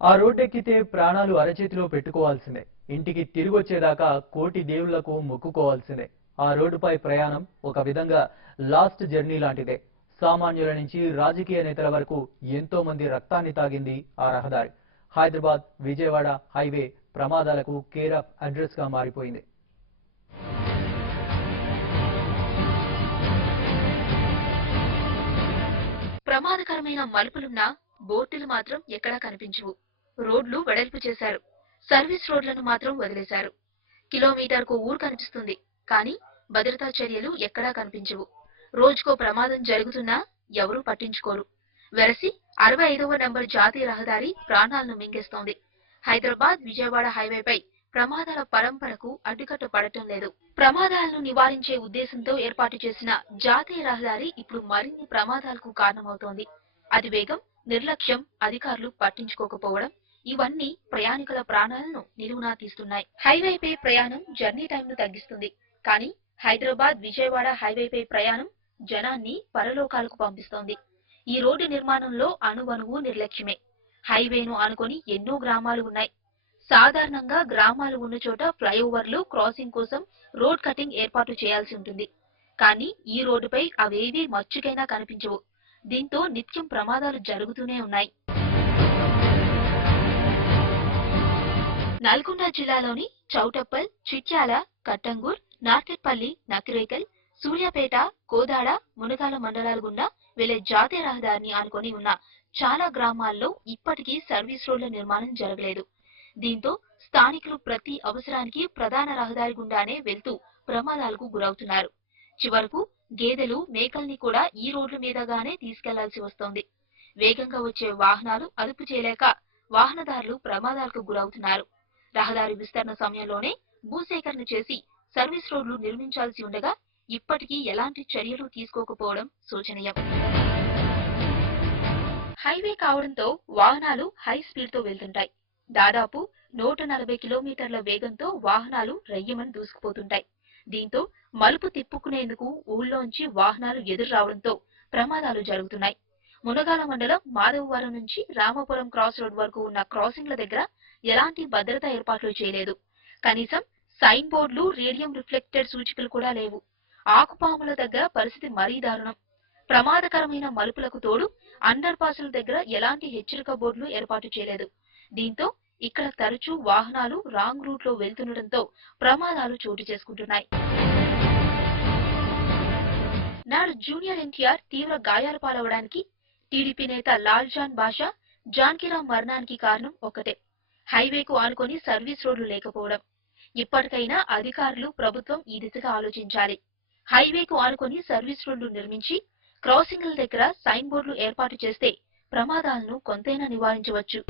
ఆ రోడ్డెక్కితే ప్రాణాలు అరచేతిలో పెట్టుకోవాల్సిందే. ఇంటికి తిరిగొచ్చేదాకా కోటి దేవుళ్లకు మొక్కుకోవాల్సిందే. ఆ రోడ్డుపై ప్రయాణం ఒక విధంగా లాస్ట్ జర్నీ లాంటిదే. సామాన్యుల నుంచి రాజకీయ నేతల వరకు ఎంతో మంది రక్తాన్ని తాగింది ఆ రహదారి. హైదరాబాద్ విజయవాడ హైవే ప్రమాదాలకు కేర్ ఆఫ్ అడ్రస్ గా మారిపోయింది. ప్రమాదకరమైన మలుపులున్న బోర్డులు మాత్రం ఎక్కడా కనిపించవు. రోడ్లు వెడల్పు చేశారు, సర్వీస్ రోడ్లను మాత్రం వదిలేశారు. కిలోమీటర్కు ఊరు కనిపిస్తుంది, కానీ భద్రతా చర్యలు ఎక్కడా కనిపించవు. రోజుకో ప్రమాదం జరుగుతున్నా ఎవరూ పట్టించుకోరు. వెరసి 65వ నంబర్ జాతీయ రహదారి ప్రాణాలను మింగేస్తోంది. హైదరాబాద్ విజయవాడ హైవేపై ప్రమాదాల పరంపరకు అడ్డుకట్ట పడటం లేదు. ప్రమాదాలను నివారించే ఉద్దేశంతో ఏర్పాటు చేసిన జాతీయ రహదారి ఇప్పుడు మరిన్ని ప్రమాదాలకు కారణమవుతోంది. అతివేగం, నిర్లక్ష్యం, అధికారులు పట్టించుకోకపోవడం ఇవన్నీ ప్రయాణికుల ప్రాణాలను నిలువునా తీస్తున్నాయి. హైవేపై ప్రయాణం జర్నీ టైంను తగ్గిస్తుంది, కానీ హైదరాబాద్ విజయవాడ హైవేపై ప్రయాణం జనాన్ని పరలోకాలకు పంపిస్తోంది. ఈ రోడ్డు నిర్మాణంలో అణువణువు నిర్లక్ష్యమే. హైవేను ఆనుకొని ఎన్నో గ్రామాలు ఉన్నాయి. సాధారణంగా గ్రామాలు ఉన్న చోట ఫ్లైఓవర్లు, క్రాసింగ్ కోసం రోడ్ కటింగ్ ఏర్పాటు చేయాల్సి ఉంటుంది. కానీ ఈ రోడ్డుపై అవేవీ మచ్చుకైనా కనిపించవు. దీంతో నిత్యం ప్రమాదాలు జరుగుతూనే ఉన్నాయి. నల్గొండ జిల్లాలోని చౌటప్పల్, చిట్యాల, కట్టంగూర్, నార్కెట్పల్లి, నకిరేకల్, సూర్యాపేట, కోదాడ, మునగాల మండలాల గుండా వెళ్లే జాతీయ రహదారిని ఆనుకొని ఉన్న చాలా గ్రామాల్లో ఇప్పటికీ సర్వీస్ రోడ్ల నిర్మాణం జరగలేదు. దీంతో స్థానికులు ప్రతి అవసరానికి ప్రధాన రహదారి గుండానే వెళ్తూ ప్రమాదాలకు గురవుతున్నారు. చివరకు గేదెలు, మేకల్ని కూడా ఈ రోడ్ల మీదగానే తీసుకెళ్లాల్సి వస్తోంది. వేగంగా వచ్చే వాహనాలు అదుపు చేయలేక వాహనదారులు ప్రమాదాలకు గురవుతున్నారు. రహదారి విస్తరణ సమయంలోనే భూసేకరణ చేసి సర్వీస్ రోడ్లు నిర్మించాల్సి ఉండగా ఇప్పటికీ ఎలాంటి చర్యలు తీసుకోకపోవడం శోచనీయం. హైవే కావడంతో వాహనాలు హై స్పీడ్ తో వెళ్తుంటాయి. దాదాపు 140 కిలోమీటర్ల వేగంతో వాహనాలు రయ్యమని దూసుకుపోతుంటాయి. దీంతో మలుపు తిప్పుకునేందుకు ఊళ్ళోంచి వాహనాలు ఎదురు రావడంతో ప్రమాదాలు జరుగుతున్నాయి. మునగాల మండలం మాధవవరం నుంచి రామపురం క్రాస్ రోడ్ వరకు ఉన్న క్రాసింగ్ల దగ్గర ఎలాంటి భద్రతా ఏర్పాట్లు చేయలేదు. కనీసం సైన్ బోర్డులు, రేడియం రిఫ్లెక్టెడ్ సూచికలు కూడా లేవు. ఆకుపాముల దగ్గర పరిస్థితి మరీ దారుణం. ప్రమాదకరమైన మలుపులకు తోడు అండర్ పాసుల దగ్గర ఎలాంటి హెచ్చరిక బోర్డులు ఏర్పాటు చేయలేదు. దీంతో ఇక్కడ తరచూ వాహనాలు రాంగ్ రూట్ లో వెళ్తుండటంతో ప్రమాదాలు చోటు చేసుకుంటున్నాయి. నాడు జూనియర్ ఎన్టీఆర్ తీవ్ర గాయాల పాలవడానికి, టీడీపీ నేత లాల్ జాన్ బాషా, జానకిరాం మరణానికి కారణం ఒకటే, హైవేకు ఆనుకొని సర్వీస్ రోడ్లు లేకపోవడం. ఇప్పటికైనా అధికారులు, ప్రభుత్వం ఈ దిశగా ఆలోచించాలి. హైవేకు ఆనుకొని సర్వీస్ రోడ్లు నిర్మించి క్రాసింగ్ల దగ్గర సైన్ బోర్డులు ఏర్పాటు చేస్తే ప్రమాదాలను కొంతైనా నివారించవచ్చు.